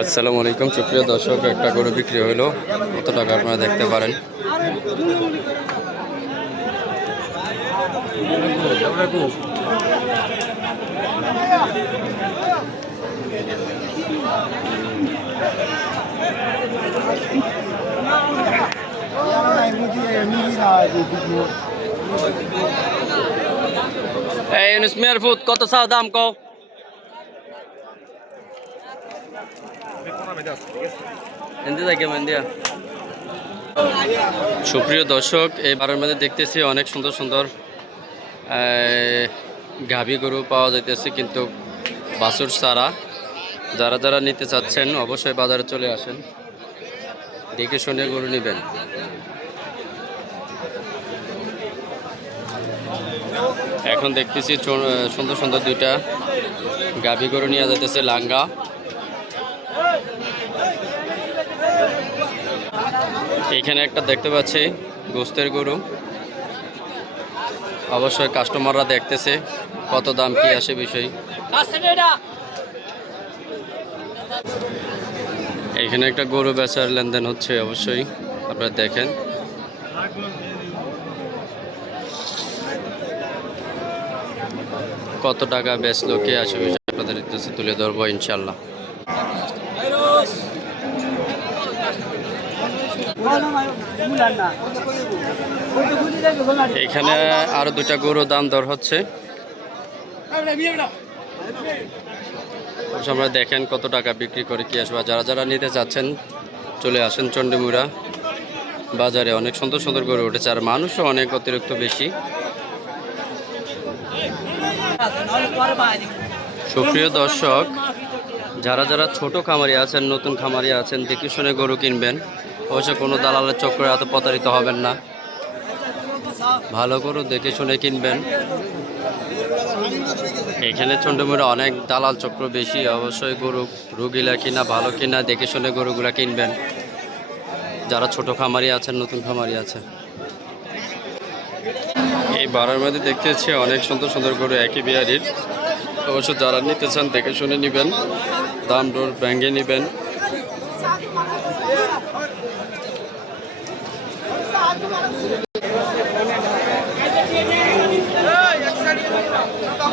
আসসালামু আলাইকুম সুপ্রিয় দর্শক, একটা গরু বিক্রি হইলো। কত টাকা আপনারা দেখতে পারেন। এই স্মেয়ার ফুড কত চাও দাম কও? সুপ্রিয় দর্শক, এই বারের মধ্যে দেখতেছি অনেক সুন্দর সুন্দর গাভী গরু পাওয়া যাইতেছে, কিন্তু বাছুর ছাড়া। যারা যারা নিতে চাচ্ছেন অবশ্যই বাজারে চলে আসেন, দেখে শুনে গরু নেবেন। এখন দেখতেছি সুন্দর সুন্দর দুইটা গাভী গরু নিয়ে যাইতেছে লাঙ্গা। এখানে একটা দেখতে পাচ্ছি গোস্তের গরু। অবশ্যই কাস্টমাররা দেখতেছে কত দাম কি আসে বিষয়। এখানে একটা গরু বেচার লেনদেন হচ্ছে, অবশ্যই আপনারা দেখেন। কত টাকা বেচলো, কে আসে বিষয় আপনাদের কাছে তুলে ধরবো ইনশাল্লাহ। এখানে আরো দুইটা গরু দাম দর হচ্ছে, আপনারা দেখেন কত টাকা বিক্রি করে কি আসবে। যারা যারা নিতে চাচ্ছেন চলে আসেন চণ্ডীমুড়া বাজারে। অনেক সুন্দর সুন্দর গরু উঠেছে, আর মানুষও অনেক অতিরিক্ত বেশি। সুপ্রিয় দর্শক, যারা যারা ছোট খামারি আছেন, নতুন খামারি আছেন, দেখে শুনে গরু কিনবেন। অবশ্য কোনো দালালের চক্করে এত প্রতারিত হবেন না, ভালো গরু দেখে শুনে কিনবেন। এখানে চণ্ডীমুড়া অনেক দালাল চক্র বেশি। অবশ্যই গরু রুগীলা কিনা ভালো কিনা দেখে শুনে গরুগুলা কিনবেন, যারা ছোট খামারি আছেন, নতুন খামারি আছেন। এই বারের মধ্যে দেখতেছি অনেক সুন্দর সুন্দর গরু একই বিহারির। অবশ্য যারা নিতে চান দেখে শুনে নেবেন, দাম দর ব্যাঙ্গে নেবেন।